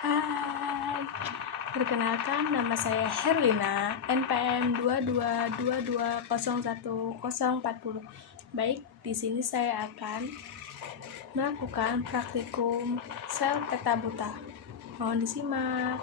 Hai, perkenalkan nama saya Herlina, NPM 2222010040. Baik, di sini saya akan melakukan praktikum sel peta buta. Mohon disimak.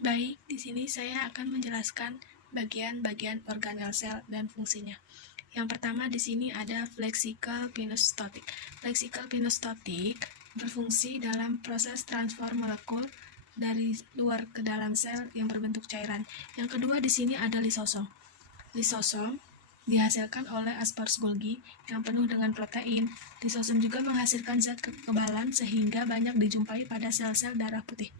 Baik, di sini saya akan menjelaskan bagian-bagian organel sel dan fungsinya. Yang pertama di sini ada vesicle pinostotik. Vesicle pinostotik berfungsi dalam proses transfer molekul dari luar ke dalam sel yang berbentuk cairan. Yang kedua di sini ada lisosom. Lisosom dihasilkan oleh Asparus Golgi yang penuh dengan protein. Lisosom juga menghasilkan zat kekebalan sehingga banyak dijumpai pada sel-sel darah putih.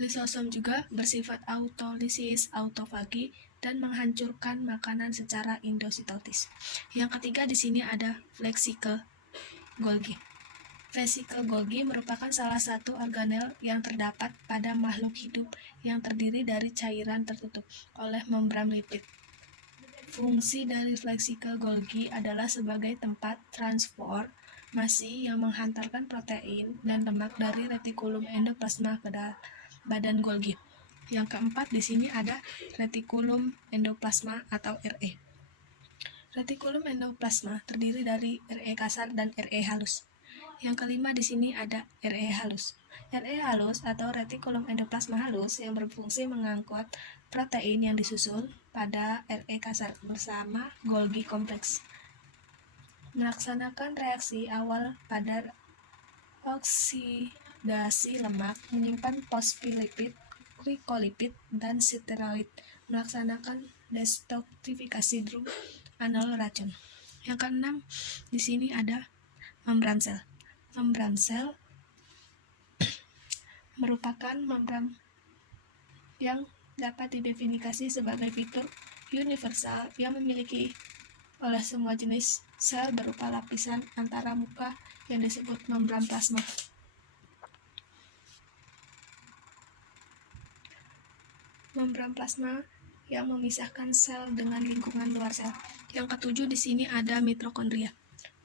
Lisosom juga bersifat autolisis, autofagi, dan menghancurkan makanan secara endositosis. Yang ketiga di sini ada vesicle Golgi. Vesicle Golgi merupakan salah satu organel yang terdapat pada makhluk hidup yang terdiri dari cairan tertutup oleh membran lipid. Fungsi dari vesicle Golgi adalah sebagai tempat transformasi yang menghantarkan protein dan lemak dari retikulum endoplasma ke badan Golgi. Yang keempat di sini ada retikulum endoplasma atau RE. Retikulum endoplasma terdiri dari RE kasar dan RE halus. Yang kelima di sini ada RE halus. RE halus atau retikulum endoplasma halus yang berfungsi mengangkut protein yang disusun pada RE kasar bersama Golgi kompleks. Melaksanakan reaksi awal pada oksidasi lemak, menyimpan fosfolipid, glikolipid, dan steroid, melaksanakan detoksifikasi drug anol racun. Yang keenam, di sini ada membran sel. Membran sel merupakan membran yang dapat didefinisikan sebagai fitur universal yang memiliki oleh semua jenis sel berupa lapisan antara muka yang disebut membran plasma. Membran plasma yang memisahkan sel dengan lingkungan luar sel. Yang ketujuh di sini ada mitokondria.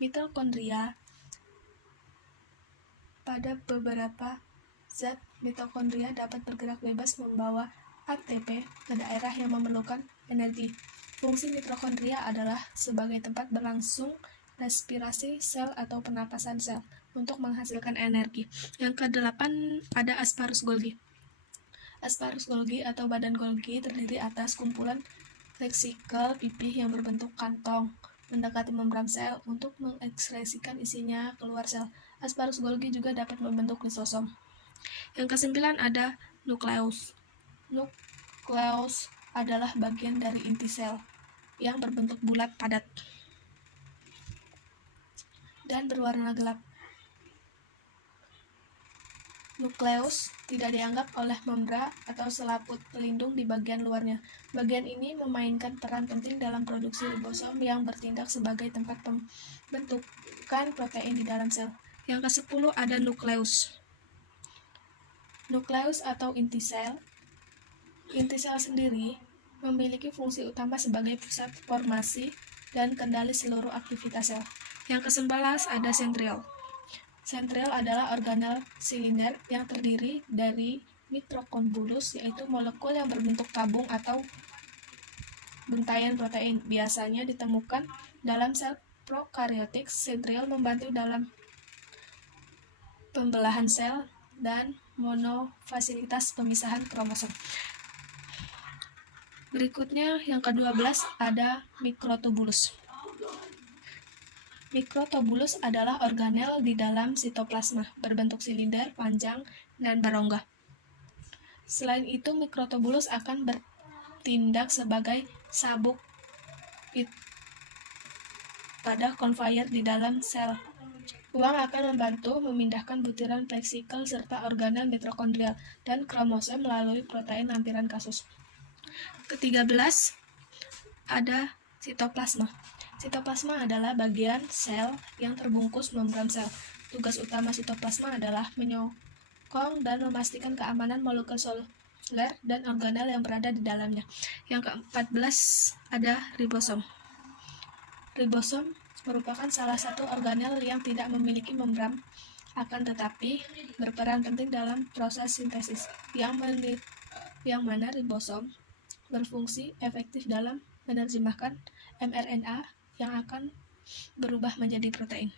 Mitokondria pada beberapa zat mitokondria dapat bergerak bebas membawa ATP ke daerah yang memerlukan energi. Fungsi mitokondria adalah sebagai tempat berlangsung respirasi sel atau pernapasan sel untuk menghasilkan energi. Yang kedelapan ada asparus Golgi. Asparus Golgi atau badan Golgi terdiri atas kumpulan vesikel pipih yang berbentuk kantong mendekati membran sel untuk mengekskresikan isinya keluar sel. Asparus Golgi juga dapat membentuk lisosom. Yang kesembilan ada nukleus. Nukleus adalah bagian dari inti sel yang berbentuk bulat padat dan berwarna gelap. Nukleus tidak dianggap oleh membran atau selaput pelindung di bagian luarnya. Bagian ini memainkan peran penting dalam produksi ribosom yang bertindak sebagai tempat pembentukan protein di dalam sel. Yang ke-10 ada nukleus. Nukleus atau inti sel. Inti sel sendiri memiliki fungsi utama sebagai pusat formasi dan kendali seluruh aktivitas sel. Yang ke-11 ada sentriol. Sentriol adalah organel silinder yang terdiri dari mitokondrius, yaitu molekul yang berbentuk tabung atau bentaian protein. Biasanya ditemukan dalam sel prokaryotik. Sentriol membantu dalam pembelahan sel dan monofasilitas pemisahan kromosom. Berikutnya yang ke-12 ada mikrotubulus. Mikrotubulus adalah organel di dalam sitoplasma, berbentuk silinder, panjang, dan berongga. Selain itu, mikrotubulus akan bertindak sebagai sabuk pada konveyor di dalam sel. Uang akan membantu memindahkan butiran vesikel serta organel mitokondrial dan kromosom melalui protein lampiran kasus. Ke-13 ada sitoplasma. Sitoplasma adalah bagian sel yang terbungkus membran sel. Tugas utama sitoplasma adalah menyokong dan memastikan keamanan molekul seluler dan organel yang berada di dalamnya. Yang ke-14 ada ribosom. Ribosom merupakan salah satu organel yang tidak memiliki membran, akan tetapi berperan penting dalam proses sintesis, yang mana ribosom berfungsi efektif dalam menerjemahkan mRNA yang akan berubah menjadi protein.